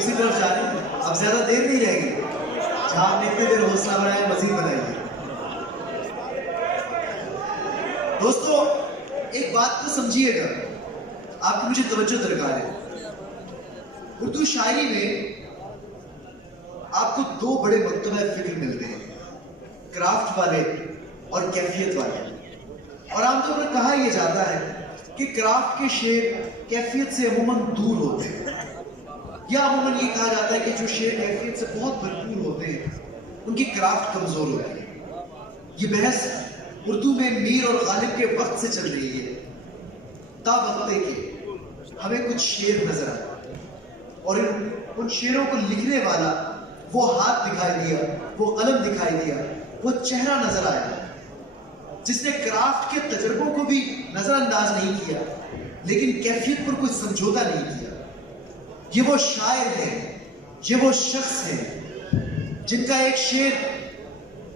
उसी तरफ जा रहे हैं। अब ज्यादा देर नहीं रहेगी। जहां आपने इतनी देर हौसला बनाया, मजीद बनाइए। दोस्तों, एक बात को समझिएगा, आपकी मुझे तवज्जो दरकार है। उर्दू शायरी में आपको दो बड़े मकतबे फिक्र मिल रहे हैं, क्राफ्ट वाले और कैफियत वाले। और आमतौर पर कहा यह जाता है कि क्राफ्ट के शेर कैफियत से अमूमन दूर होते हैं, या अमूमन ये कहा जाता है कि जो शेर कैफियत से बहुत भरपूर होते हैं उनकी क्राफ्ट कमजोर होती है। ये बहस उर्दू में मीर और गालिब के वक्त से चल रही है। ता वक्ते के हमें कुछ शेर नजर आए और उन शेरों को लिखने वाला वो हाथ दिखाई दिया, वो कलम दिखाई दिया, वो चेहरा नजर आया जिसने क्राफ्ट के तजर्बों को भी नजरअंदाज नहीं किया, लेकिन कैफियत पर कोई समझौता नहीं किया। ये वो शायर है, ये वो शख्स है जिनका एक शेर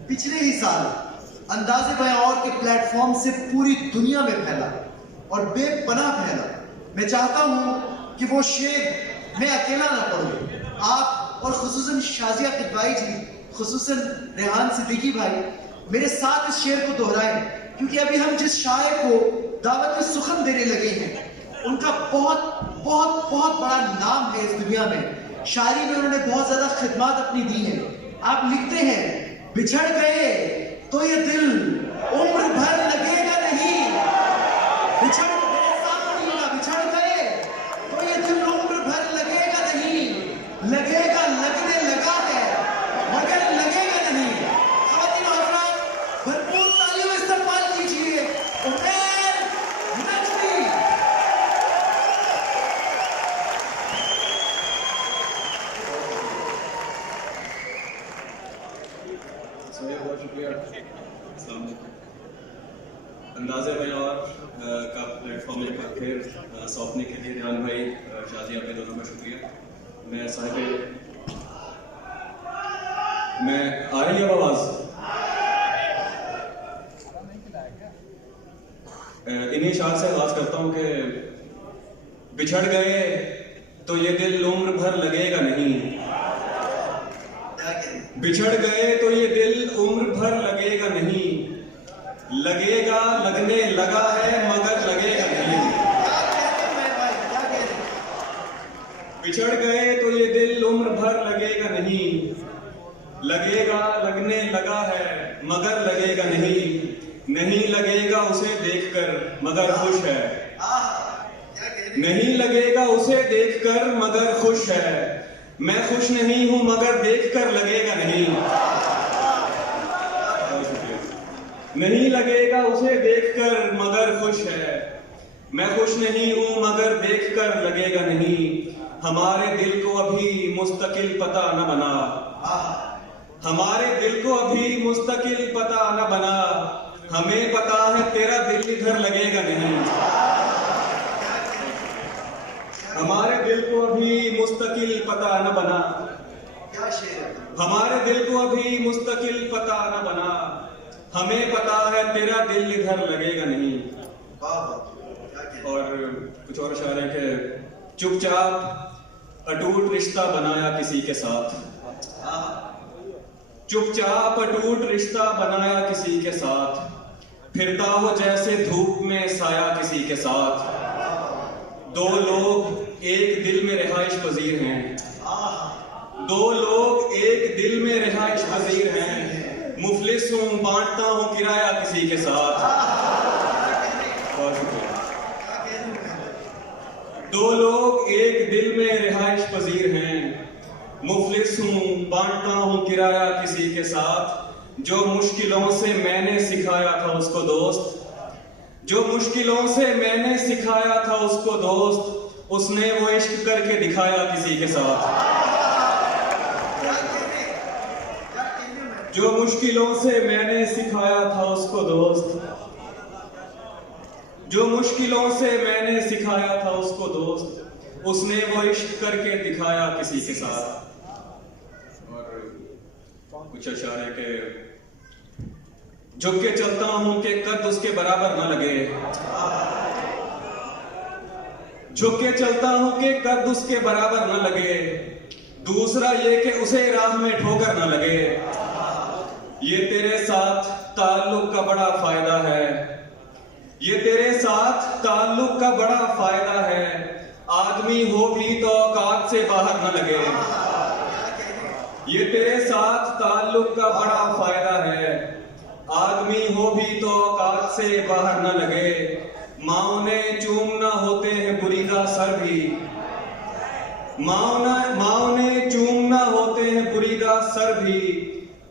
पिछले ही साल अंदाज़े बयां और के प्लेटफॉर्म से पूरी दुनिया में फैला और बेपनाह फैला। मैं चाहता हूं कि वो शेर मैं अकेला ना पढ़ूं, आप और खुसूसन शाजिया किदवाई जी, खुसूसन रेहान सिद्दीकी भाई मेरे साथ इस शेर को दोहराएं, क्योंकि अभी हम जिस शायर को दावत सुखन देने लगे हैं उनका बहुत बहुत बहुत बड़ा नाम है इस दुनिया में। शायरी में उन्होंने बहुत ज्यादा खिदमत अपनी दी है। आप लिखते हैं, बिछड़ गए तो ये दिल उम्र भर लगेगा नहीं, बिछड़ गए तो ये दिल उम्र भर लगेगा नहीं, लगेगा लगने लगा है मगर लगेगा नहीं। ख़वातीन और हज़रात, भरपूर तालियों से इस्तकबाल कीजिए उमैर नजमी। बहुत शुक्रिया। अंदाज़े बयां का प्लेटफॉर्म एक बार फिर सौंपने के लिए रेहान भाई, शाजिया भाई दोनों का शुक्रिया। मैं साहिब मैं आ रही है आवाज़? इन्हीं शार से आगाज करता हूँ कि बिछड़ गए तो ये दिल उम्र भर लगेगा नहीं, बिछड़ गए तो ये दिल उम्र भर लगेगा नहीं, लगेगा लगने लगा है मगर लगेगा नहीं। बिछड़ गए तो ये दिल उम्र भर लगेगा नहीं, लगेगा लगने लगा है मगर लगेगा नहीं, नहीं लगेगा उसे देखकर मगर खुश है, नहीं लगेगा उसे देखकर मगर खुश है, मैं खुश नहीं हूं मगर देखकर लगेगा नहीं, नहीं लगेगा उसे देखकर मगर खुश है, मैं खुश नहीं हूं मगर देखकर लगेगा नहीं। हमारे दिल को अभी मुस्तकिल पता न बना, हमारे दिल को अभी मुस्तकिल पता न बना, हमें पता है तेरा दिल इधर लगेगा नहीं, हमारे दिल को अभी मुस्तकिल पता न बना, हमारे दिल को अभी मुस्तकिल पता न बना, हमें पता है तेरा दिल इधर लगेगा नहीं। और कुछ और इशारे है कि चुपचाप अटूट रिश्ता बनाया किसी के साथ, चुपचाप अटूट रिश्ता बनाया किसी के साथ, फिरता हो जैसे धूप में साया किसी के साथ, दो लोग एक दिल में रिहाइश पजीर हैं, दो लोग एक दिल में रिहाइश पजीर हैं, मुफलिस हूं बांटता हूं किराया किसी के साथ। दो लोग एक दिल में रिहाइश पजीर हैं, मुफलिस हूं बांटता हूं किराया किसी के साथ, जो मुश्किलों से मैंने सिखाया था उसको दोस्त, जो मुश्किलों से मैंने सिखाया था उसको दोस्त, उसने वो इश्क करके दिखाया किसी के साथ, जो मुश्किलों से मैंने सिखाया था उसको दोस्त, जो मुश्किलों से मैंने सिखाया था उसको दोस्त, उसने वो इश्क करके दिखाया किसी के साथ। और कुछ अशारे के झुक के चलता हूं कि कद उसके बराबर न लगे, झुक के चलता हूं कि कद उसके बराबर न लगे, दूसरा ये कि उसे राह में ठोकर न लगे। ये तेरे साथ ताल्लुक का बड़ा फायदा है, ये तेरे साथ ताल्लुक का बड़ा फायदा है। आदमी हो भी तो औकात से बाहर न लगे। ये तेरे साथ ताल्लुक का बड़ा फायदा है, आदमी हो भी तो औकात से बाहर न लगे। माओ ने चूमना होते हैं बुरीदा सर भी, माओ ने चूमना होते हैं बुरीदा सर भी।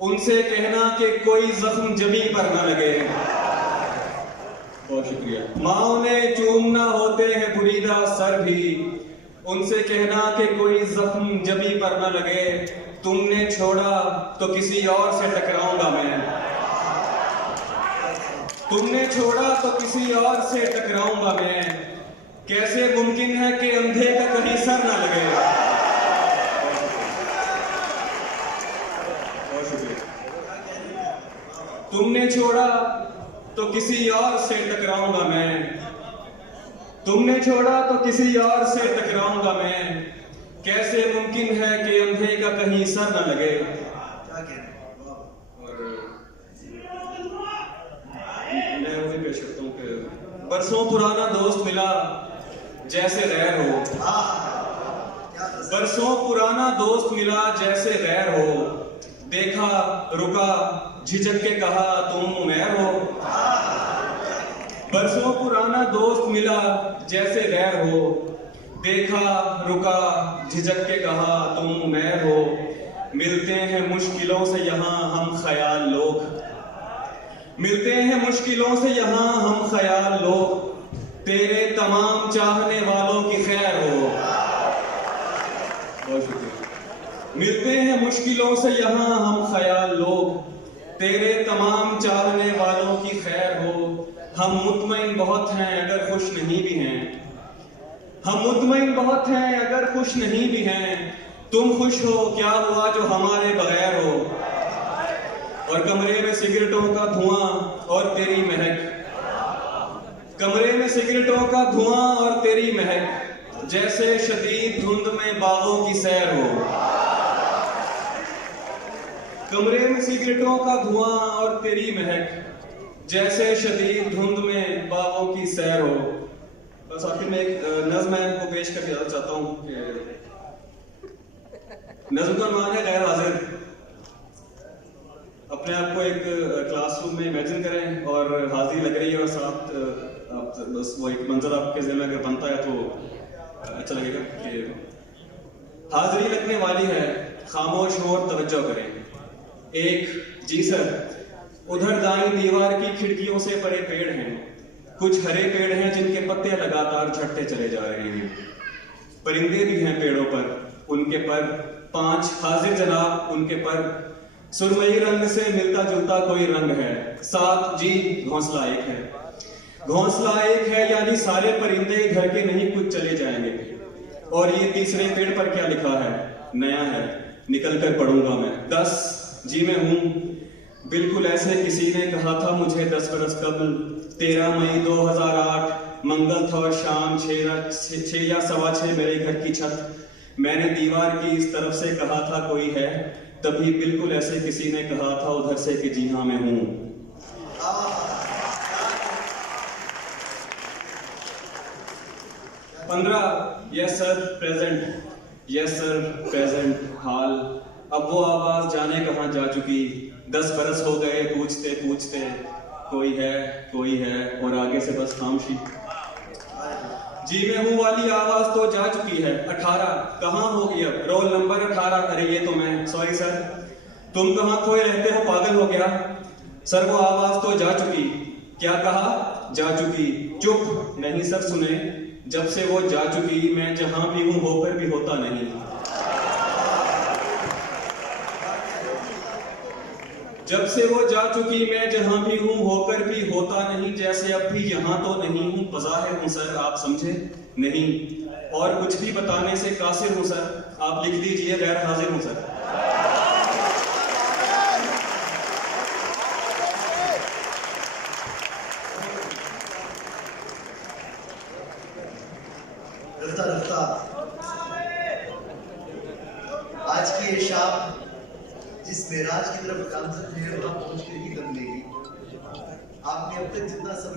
उनसे कहना कि कोई जख्म जमी पर न लगे। बहुत शुक्रिया। माओ ने चूमना होते हैं बुरीदा सर भी, उनसे कहना कि कोई जख्म जमी पर न लगे। तुमने छोड़ा तो किसी और से टकराऊंगा मैं, तुमने छोड़ा तो किसी और से टकराऊंगा मैं। कैसे मुमकिन है कि अंधे का कहीं सर ना लगे। बहुत शुक्रिया। तुमने छोड़ा तो किसी और से टकराऊंगा मैं, तुमने छोड़ा तो किसी और से टकराऊंगा मैं। कैसे मुमकिन है कि अंधे का कहीं सर न लगे। और मैं वही पेश करता हूँ कि बरसों पुराना दोस्त मिला जैसे गैर हो, बरसों पुराना दोस्त मिला जैसे गैर हो। देखा रुका झिझक के कहा तुम उमैर हो। बरसों पुराना दोस्त मिला जैसे गैर हो। देखा रुका झिझक के कहा तुम उमैर हो। मिलते हैं मुश्किलों से यहाँ हम ख्याल लोग, मिलते हैं मुश्किलों से यहाँ हम ख्याल लोग। तेरे तमाम चाहने वालों की खैर हो। बहुत शुक्रिया। मिलते हैं मुश्किलों से यहाँ हम ख्याल लोग, तेरे तमाम चाहने वालों की खैर हो। हम मुतमईन बहुत हैं अगर खुश नहीं भी हैं, हम मुतमईन बहुत हैं अगर खुश नहीं भी हैं। तुम खुश हो क्या हुआ जो हमारे बगैर हो। और कमरे में सिगरेटों का धुआं और तेरी महक, कमरे में सिगरेटों का धुआं और तेरी महक। जैसे शदीद धुंध में बागों की सैर हो। कमरे में सिगरेटों का धुआं और तेरी महक, जैसे शदीद धुंध में बागों की सैर हो। बस आखिर में एक नज़्म को पेश करके जाना चाहता हूँ कि नज़्म का नाम है गैर हाजिर। अपने आप को एक क्लासरूम में इमेजिन करें और हाजिरी लग रही है और साथ आप बस वो एक मंजर आपके ज़हन में अगर बनता है तो अच्छा लगेगा कि हाजिरी लगने वाली है, खामोश हो और तवज्जो करें। एक जी सर, उधर दाईं दीवार की खिड़कियों से बड़े पेड़ हैं, कुछ हरे पेड़ हैं जिनके पत्ते लगातार झड़ते चले जा रहे हैं। परिंदे भी हैं पेड़ों पर, उनके पर 5 हाजिर जनाब, उनके पर सुरमई रंग से मिलता जुलता कोई रंग है। 7 जी घोंसला एक है, घोंसला एक है यानी सारे परिंदे इधर के नहीं कुछ चले जाएंगे। और ये तीसरे पेड़ पर क्या लिखा है, नया है, निकल कर पढ़ूंगा मैं। 10 जी मैं हूं, बिल्कुल ऐसे किसी ने कहा था मुझे 10 बरस कबल। 13 मई 2008 मंगल था और शाम 6 या 6:15 मेरे घर की छत। मैंने दीवार की इस तरफ से कहा था कोई है, तभी बिल्कुल ऐसे किसी ने कहा था उधर से कि जी हाँ मैं हूं। 15 yes sir present, yes sir present हाल। अब वो आवाज जाने कहाँ जा चुकी। 10 बरस हो गए पूछते पूछते कोई है और आगे से बस खामोशी। जी मैं हूँ वाली आवाज तो जा चुकी है। 18 कहाँ होगी अब, रोल नंबर 18। अरे ये तो मैं, सॉरी सर। तुम कहाँ खोए रहते हो, पागल हो गया। सर वो आवाज तो जा चुकी। क्या कहा, जा चुकी। चुप, नहीं सर सुने, जब से वो जा चुकी मैं जहां भी हूं होकर भी होता नहीं। जब से वो जा चुकी मैं जहां भी हूं होकर भी होता नहीं। जैसे अब भी यहां तो नहीं हूं, बज़ाहिर हूं सर, आप समझे नहीं। और कुछ भी बताने से कासिर हूं सर, आप लिख लीजिए गैर हाजिर हूं सर। रफ्ता रफ्ता आप जिस मेराज की तरफ गामजन है वहां पहुंचकर ही दम लेगी। आपने अब तक जितना सब